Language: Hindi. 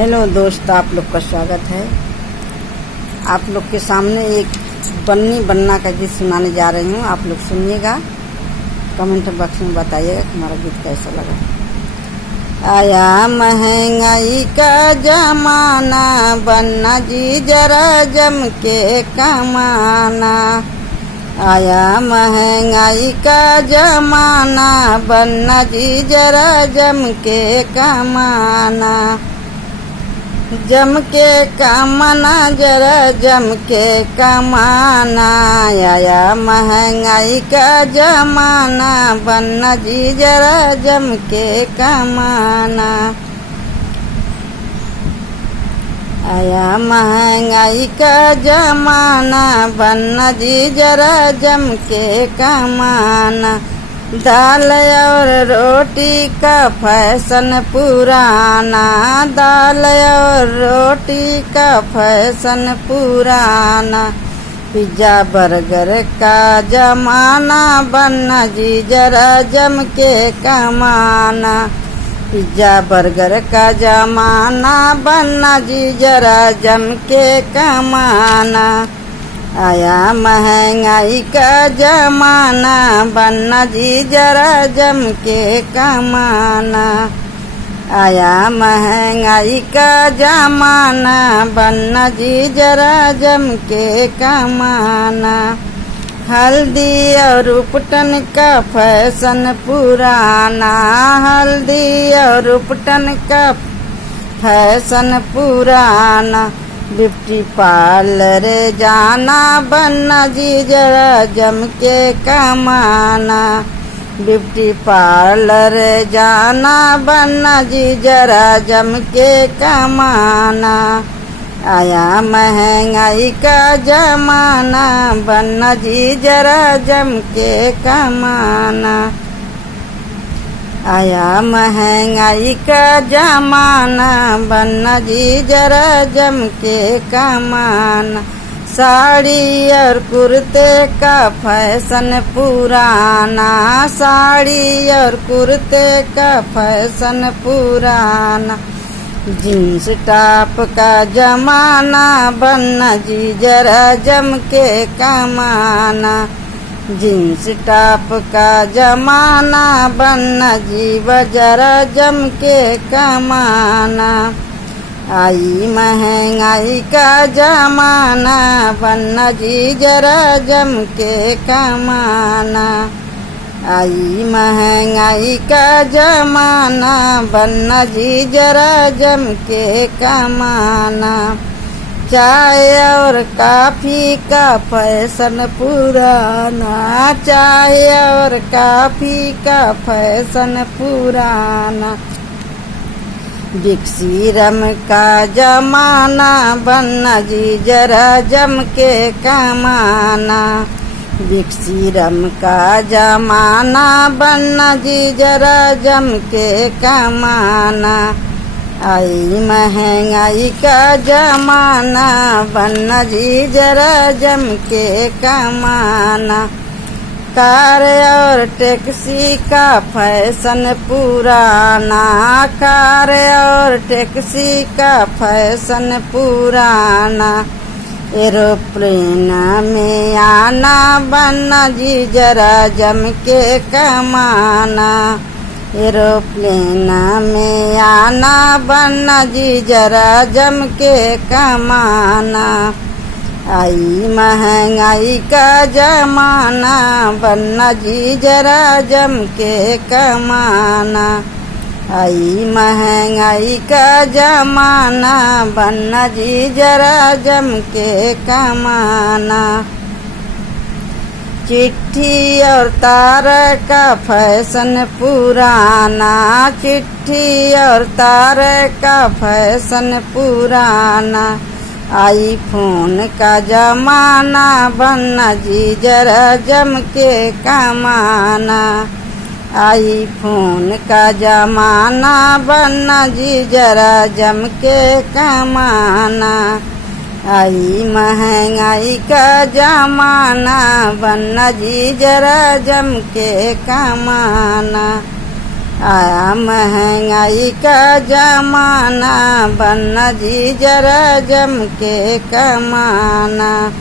हेलो दोस्त, आप लोग का स्वागत है। आप लोग के सामने एक बन्नी बन्ना का गीत सुनाने जा रही हूँ। आप लोग सुनिएगा, कमेंट बॉक्स में बताइएगा कि हमारा गीत कैसा लगा। आया महंगाई का जमाना, बन्ना जी जरा जम के कमाना। आया महंगाई का जमाना, बन्ना जी जरा जम के कमाना। जम के कमाना, जरा जम के कमाना। आया महंगाई का जमाना, बन्ना जी जरा जम के कमाना। आया महंगाई का जमाना, बन्ना जी जरा जम के कमाना। दाल और रोटी का फैशन पुराना, दाल और रोटी का फैशन पुराना। पिज्जा बर्गर का जमाना, बन्ना जी जरा जम के कमाना। पिज्जा बर्गर का जमाना, बन्ना जी जरा जम के कमाना। आया महंगाई का जमाना, बन्ना जी जरा जम के कमाना। आया महंगाई का जमाना, बन्ना जी जरा जम के कमाना। हल्दी और उपटन का फैशन पुराना, हल्दी और उपटन का फैशन पुराना। ब्यूटी पार्लर जाना, बन्ना जी जरा जम के कमाना। ब्यूटी पार्लर जाना, बन्ना जी जरा जम के कमाना। आया महंगाई का जमाना, बन्ना जी जरा जम के कमाना। आया महंगाई का जमाना, बन्ना जी जरा जम के कमाना। साड़ी और कुर्ते का फैशन पुराना, साड़ी और कुर्ते का फैशन पुराना। जींस टॉप का जमाना, बन्ना जी जरा जम के कमाना। जींस टॉप का जमाना, बन्ना जी जरा जम के कमाना। आई महंगाई का जमाना, बन्ना जी जरा जम के कमाना। आई महंगाई का जमाना, बन्ना जी जरा जम के कमाना। चाय और कॉफी का फैशन पुराना, चाय और कॉफी का फैशन पुराना। बिक्सी रम का जमाना, बन्ना जी जरा जम के कमाना। बिक्सी रम का जमाना, बन्ना जी जरा जम के कमाना। आई महंगाई का जमाना, बन्ना जी जरा जम के कमाना। कार और टैक्सी का फैशन पुराना, कार और टैक्सी का फैशन पुराना। एरोप्लेन में आना, बन्ना जी जरा जम के कमाना। एरोप्लेन में आना, बन्ना जी जरा जम के कमाना। आई महंगाई का जमाना, बन्ना जी जरा जम के कमाना। आई महंगाई का जमाना, बन्ना जी जरा जम के कमाना। चिट्ठी और तार का फैशन पुराना, चिट्ठी और तार का फैशन पुराना। आईफोन का जमाना, बन्ना जी जरा जम के कमाना। आईफोन का जमाना, बन्ना जी जरा जम के कमाना। आई महंगाई का जमाना, बन्ना जी जरा जम के कमाना। आया महंगाई का जमाना, बन्ना जी जरा जम के कमाना।